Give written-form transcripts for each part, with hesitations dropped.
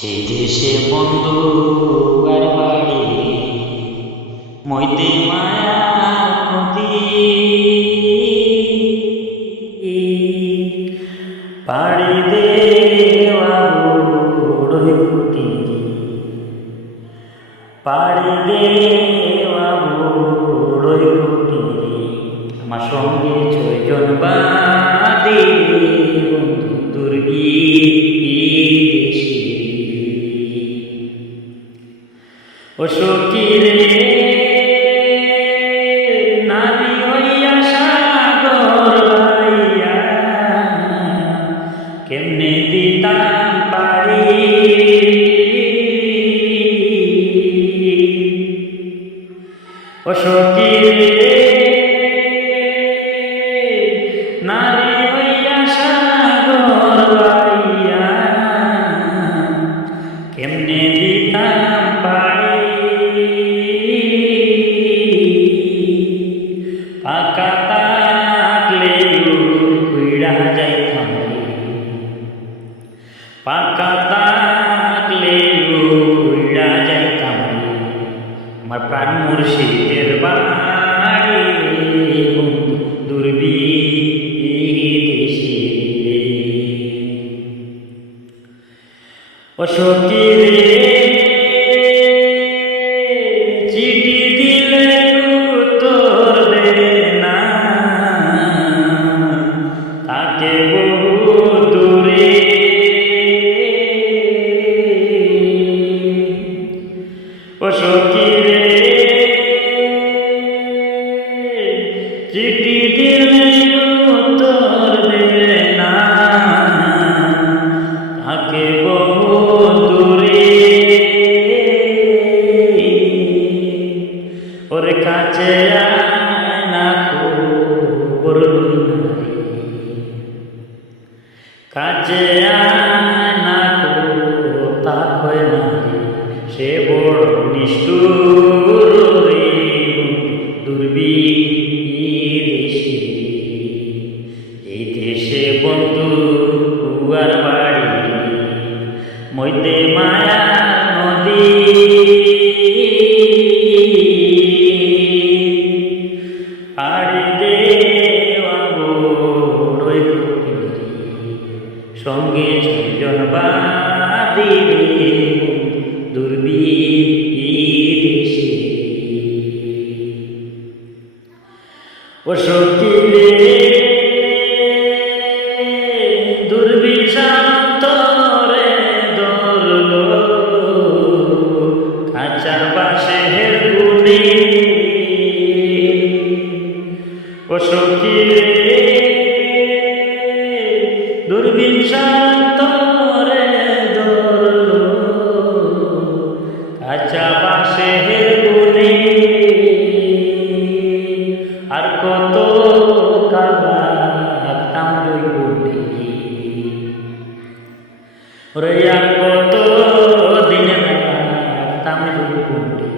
সেই দেশে বন্ধু আর বাড়ি মইতে মায়া নদী পাড়ি দেওয়া বড়ই কুটিরি পাড়ি দেওয়া বড়ই কুটিরি আমার সঙ্গে ছয়জন বাদী বন্ধু দুর্গী ও সখীরে নারী হইয়া সাগর বাইয়া কেমনে দিতাম পারি ও সখীরে নারী হইয়া সাগর বাইয়া কেমনে দিতাম পারি ফাঁকা থাকলে উইড়া যাইতাম ফাঁকা থাকলে উইড়া যাইতাম আমার প্রাণ মুর্শিদের বাড়ি দুর্বিদেশে ও সখীরে চিঠি দিলে উত্তর দে না তাকে বহু দূরে ও সখীরে চিঠি দিলে উত্তর দে না তাকে বহু দূরে ওর কাছে না খবর কাছে না তা হয় না সে বড় নিষ্ঠুর দুর্বিদেশে এই দেশে বন্ধু আর বাড়ি মইতে মায়া নদী পাড়ি দেওয়া বড়ই কুটিরি সঙ্গে ছয়জন বাদী দুর্বিদেশে ও সখীরে দুর্বিষান্তরে দরল কাঁচার বাঁশের গুণে ও সখীরে দুর্বিষান্তরে দরল কাঁচা বাঁশের গুণে আর কত কালা থাকতাম জৈবটি রে আর কত দিনে থাকতাম জৈবটি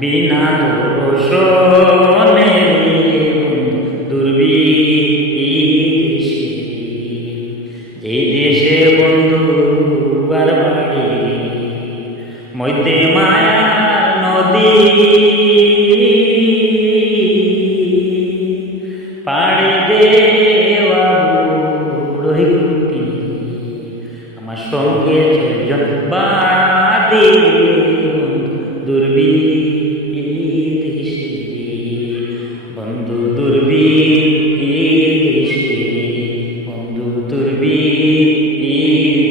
বিনা দোষণে দুর্বিদেশে এই দেশে বন্ধু আর বাড়ি মইতে মায়া নদী পাড়ি দেওয়া বড়ই কুটিরি আমার সঙ্গে ছয়জন বাদী দুর্বিদেশে বন্ধু দুর্বিদেশে বন্ধু দুর্বিদেশে।